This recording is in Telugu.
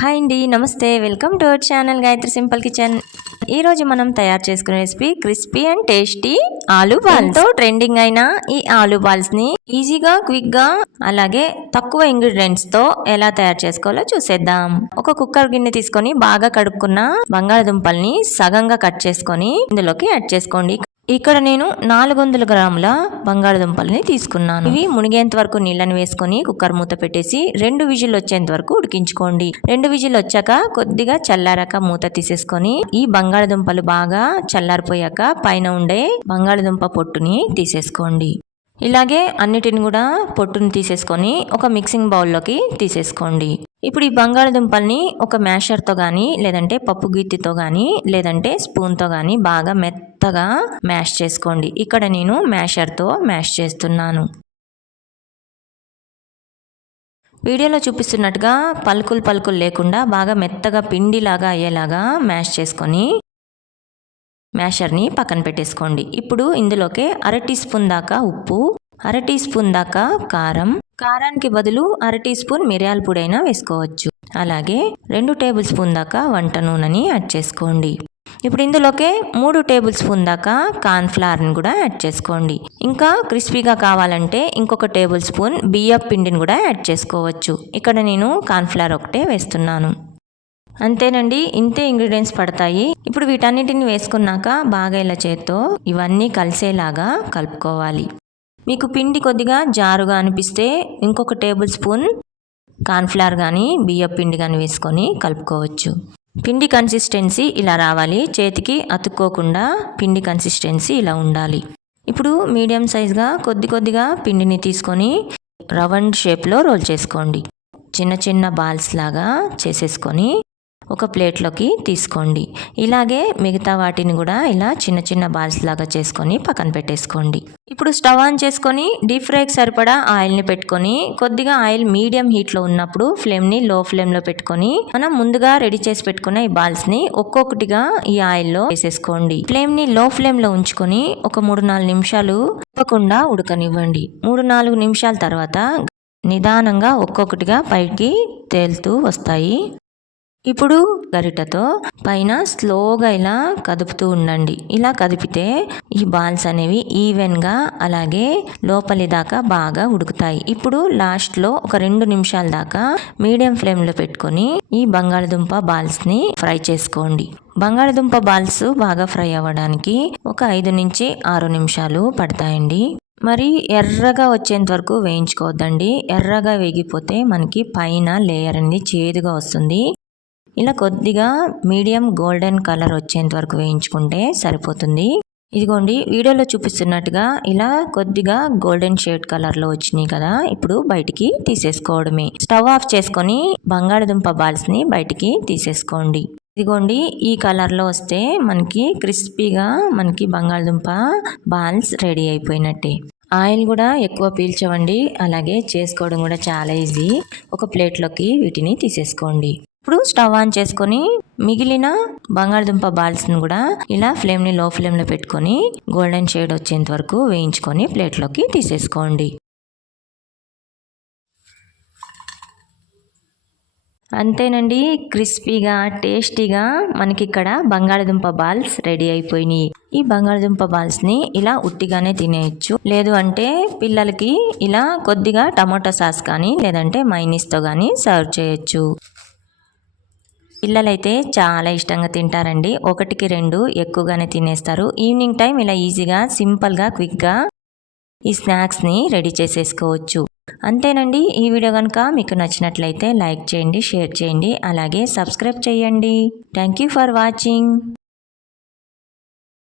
హాయ్ అండి నమస్తే. Welcome to our channel Gayatri simple kitchen. ఈరోజు మనం తయారు చేసుకునే recipe crispy and tasty aloo బాల్తో ట్రెండింగ్ అయిన ఈ ఆలూ బాల్స్ని ఈజీగా క్విక్గా అలాగే తక్కువ ఇంగ్రీడియంట్స్తో ఎలా తయారు చేసుకోవాలో చూసేద్దాం. ఒక కుక్కర్ గిన్నె తీసుకొని బాగా కడుక్కున్న బంగాళదుంపల్ని సగంగా కట్ చేసుకొని ఇందులోకి యాడ్ చేసుకోండి. ఇక్కడ నేను నాలుగు వందల గ్రాముల బంగాళదుంపల్ని తీసుకున్నాను. ఇవి మునిగేంత వరకు నీళ్ళని వేసుకొని కుక్కర్ మూత పెట్టేసి రెండు విజిల్ వచ్చేంత వరకు ఉడికించుకోండి. రెండు విజిల్ వచ్చాక కొద్దిగా చల్లారాక మూత తీసేసుకొని ఈ బంగాళదుంపలు బాగా చల్లారిపోయాక పైన ఉండే బంగాళదుంప పొట్టుని తీసేసుకోండి. ఇలాగే అన్నిటిని కూడా పొట్టుని తీసేసుకొని ఒక మిక్సింగ్ బౌల్లోకి తీసేసుకోండి. ఇప్పుడు ఈ బంగాళదుంపల్ని ఒక మ్యాషర్తో కానీ లేదంటే పప్పు గిత్తితో కానీ లేదంటే స్పూన్తో కానీ బాగా మెత్తగా మ్యాష్ చేసుకోండి. ఇక్కడ నేను మ్యాషర్తో మ్యాష్ చేస్తున్నాను. వీడియోలో చూపిస్తున్నట్టుగా పలుకులు పలుకులు లేకుండా బాగా మెత్తగా పిండిలాగా అయ్యేలాగా మ్యాష్ చేసుకొని మ్యాషర్ని పక్కన పెట్టేసుకోండి. ఇప్పుడు ఇందులోకి అర టీ స్పూన్ దాకా ఉప్పు అర టీ స్పూన్ దాకా కారం కారానికి బదులు అర టీ స్పూన్ మిరియాల పొడి అయినా వేసుకోవచ్చు. అలాగే రెండు టేబుల్ స్పూన్ దాకా వంట నూనెని యాడ్ చేసుకోండి. ఇప్పుడు ఇందులోకే మూడు టేబుల్ స్పూన్ దాకా కార్న్ఫ్లవర్ని కూడా యాడ్ చేసుకోండి. ఇంకా క్రిస్పీగా కావాలంటే ఇంకొక టేబుల్ స్పూన్ బియ్యం పిండిని కూడా యాడ్ చేసుకోవచ్చు. ఇక్కడ నేను కార్న్ఫ్లవర్ ఒకటే వేస్తున్నాను. అంతేనండి ఇంతే ఇంగ్రీడియంట్స్ పడతాయి. ఇప్పుడు వీటన్నిటిని వేసుకున్నాక బాగా ఇలా చేత్తో ఇవన్నీ కలిసేలాగా కలుపుకోవాలి. మీకు పిండి కొద్దిగా జారుగా అనిపిస్తే ఇంకొక టేబుల్ స్పూన్ కార్న్ఫ్లవర్ కానీ బియ్యం పిండి కానీ వేసుకొని కలుపుకోవచ్చు. పిండి కన్సిస్టెన్సీ ఇలా రావాలి. చేతికి అతుక్కోకుండా పిండి కన్సిస్టెన్సీ ఇలా ఉండాలి. ఇప్పుడు మీడియం సైజ్గా కొద్ది కొద్దిగా పిండిని తీసుకొని రౌండ్ షేప్లో రోల్ చేసుకోండి. చిన్న చిన్న బాల్స్ లాగా చేసేసుకొని ఒక ప్లేట్లోకి తీసుకోండి. ఇలాగే మిగతా వాటిని కూడా ఇలా చిన్న చిన్న బాల్స్ లాగా చేసుకొని పక్కన పెట్టేసుకోండి. ఇప్పుడు స్టవ్ ఆన్ చేసుకొని డీప్ ఫ్రైకి సరిపడా ఆయిల్ని పెట్టుకొని కొద్దిగా ఆయిల్ మీడియం హీట్లో ఉన్నప్పుడు ఫ్లేమ్ని లో ఫ్లేమ్లో పెట్టుకొని మనం ముందుగా రెడీ చేసి పెట్టుకున్న ఈ బాల్స్ని ఒక్కొక్కటిగా ఈ ఆయిల్లో వేసేసుకోండి. ఫ్లేమ్ని లో ఫ్లేమ్లో ఉంచుకొని ఒక మూడు నాలుగు నిమిషాలు తప్పకుండా ఉడకనివ్వండి. మూడు నాలుగు నిమిషాల తర్వాత నిదానంగా ఒక్కొక్కటిగా పైకి తేలుతూ వస్తాయి. ఇప్పుడు గరిటతో పైన స్లోగా ఇలా కదుపుతూ ఉండండి. ఇలా కదిపితే ఈ బాల్స్ అనేవి ఈవెన్గా అలాగే లోపలి దాకా బాగా ఉడుకుతాయి. ఇప్పుడు లాస్ట్లో ఒక రెండు నిమిషాల దాకా మీడియం ఫ్లేమ్లో పెట్టుకొని ఈ బంగాళదుంప బాల్స్ని ఫ్రై చేసుకోండి. బంగాళదుంప బాల్స్ బాగా ఫ్రై అవ్వడానికి ఒక ఐదు నుంచి ఆరు నిమిషాలు పడతాయండి. మరి ఎర్రగా వచ్చేంత వరకు వేయించుకోవద్దండి. ఎర్రగా వేగిపోతే మనకి పైన లేయర్ అనేది చేదుగా వస్తుంది. ఇలా కొద్దిగా మీడియం గోల్డెన్ కలర్ వచ్చేంత వరకు వేయించుకుంటే సరిపోతుంది. ఇదిగోండి వీడియోలో చూపిస్తున్నట్టుగా ఇలా కొద్దిగా గోల్డెన్ షేడ్ కలర్లో వచ్చినాయి కదా ఇప్పుడు బయటికి తీసేసుకోవడమే. స్టవ్ ఆఫ్ చేసుకొని బంగాళదుంప బాల్స్ని బయటికి తీసేసుకోండి. ఇదిగోండి ఈ కలర్లో వస్తే మనకి క్రిస్పీగా మనకి బంగాళదుంప బాల్స్ రెడీ అయిపోయినట్టే. ఆయిల్ కూడా ఎక్కువ పీల్చవండి అలాగే చేసుకోవడం కూడా చాలా ఈజీ. ఒక ప్లేట్లోకి వీటిని తీసేసుకోండి. ఇప్పుడు స్టవ్ ఆన్ చేసుకొని మిగిలిన బంగాళదుంప బాల్స్ని కూడా ఇలా ఫ్లేమ్ని లో ఫ్లేమ్లో పెట్టుకొని గోల్డెన్ షేడ్ వచ్చేంత వరకు వేయించుకొని ప్లేట్లోకి తీసేసుకోండి. అంతేనండి క్రిస్పీగా టేస్టీగా మనకి ఇక్కడ బంగాళదుంప బాల్స్ రెడీ అయిపోయినాయి. ఈ బంగాళదుంప బాల్స్ని ఇలా ఉట్టిగానే తినేయచ్చు. లేదు అంటే పిల్లలకి ఇలా కొద్దిగా టమాటో సాస్ కానీ లేదంటే మైనీస్తో కానీ సర్వ్ చేయొచ్చు. పిల్లలైతే చాలా ఇష్టంగా తింటారండి. ఒకటికి రెండు ఎక్కువగానే తినేస్తారు. ఈవినింగ్ టైం ఇలా ఈజీగా సింపుల్గా క్విక్గా ఈ స్నాక్స్ని రెడీ చేసేసుకోవచ్చు. అంతేనండి. ఈ వీడియో కనుక మీకు నచ్చినట్లయితే లైక్ చేయండి షేర్ చేయండి అలాగే సబ్స్క్రైబ్ చేయండి. Thank you for watching.